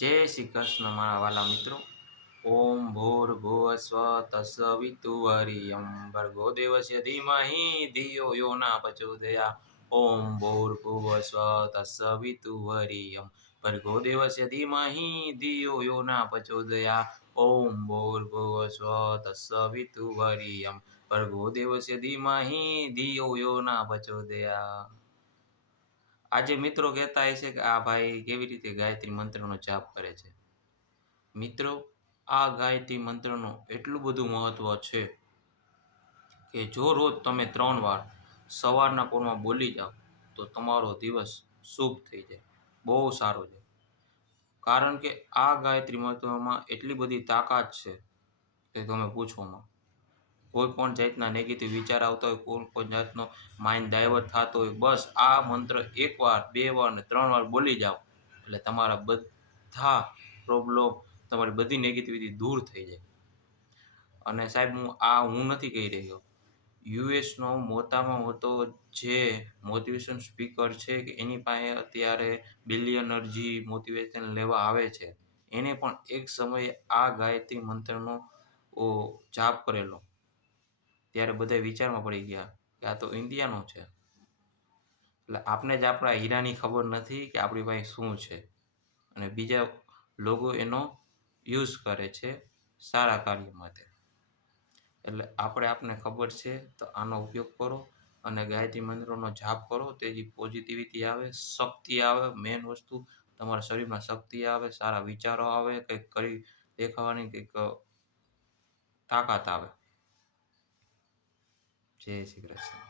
જય શ્રી કૃષ્ણ મારા વાલા મિત્રો. ઓમ ભૂર્ભુવસ્વ તસ્સવિતુર્વરેણ્યં ભર્ગો દેવસ્ય ધીમહિ ધિયો યો ન પ્રચોદયાत्. ઓમ ભૂર્ભુવસ્વ તસ્સવિતુર્વરેણ્યં ભર્ગો દેવસ્ય ધીમહિ ધિયો યો ન પ્રચોદયાत्. ઓમ ભૂર્ભુવસ્વ તસ્સવિતુર્વરેણ્યં ભર્ગો દેવસ્ય ધીમહિ ધિયો યો ન પ્રચોદયાत्. આજે મિત્રો કહેતા હશે કે આ ભાઈ કેવી રીતે ગાયત્રી મંત્રનો જાપ કરે છે. મિત્રો, આ ગાયત્રી મંત્રનું એટલું બધું મહત્વ છે કે જો રોજ તમે 3 વાર સવારના પોરમાં બોલી જાઓ તો તમારો દિવસ શુભ થઈ જાય. બહુ સારો છે. કારણ કે આ ગાયત્રી મંત્રમાં એટલી બધી તાકાત છે કે તમે પૂછોમાં. કોઈ પણ જાતના નેગેટિવ વિચાર આવતા હોય, કોઈ પણ જાતનો માઇન્ડ ડાયવર્ટ થતો હોય, બસ આ મંત્ર 1 વાર 2 વાર ને 3 વાર બોલી જાઓ એટલે તમારા બધા પ્રોબ્લેમ, તમારી બધી નેગેટિવિટી દૂર થઈ જાય. અને સાહેબ હું નથી કહી રહ્યો, યુએસનો મોટામાં મોટો જે મોટિવેશન સ્પીકર છે કે એની પાસે અત્યારે બિલિયનર મોટિવેશન લેવા આવે છે, એને પણ એક સમયે આ ગાયત્રી મંત્રનો જાપ કરેલો. ત્યારે બધા વિચારમાં પડી ગયા કે આ તો ઇન્ડિયાનો છે. એટલે આપણે જ આપણા હીરાની ખબર નથી કે આપણી પાસે શું છે, અને બીજા લોકો એનો યુઝ કરે છે સારા કાર્ય માટે. એટલે આપને ખબર છે તો આનો ઉપયોગ કરો અને ગાયત્રી મંત્રનો જાપ કરો. તેથી પોઝિટિવિટી આવે, શક્તિ આવે. મેઇન વસ્તુ તમારા શરીરમાં શક્તિ આવે, સારા વિચારો આવે, કંઈક કરી દેખાવાની કંઈક તાકાત આવે. જય શ્રી કૃષ્ણ.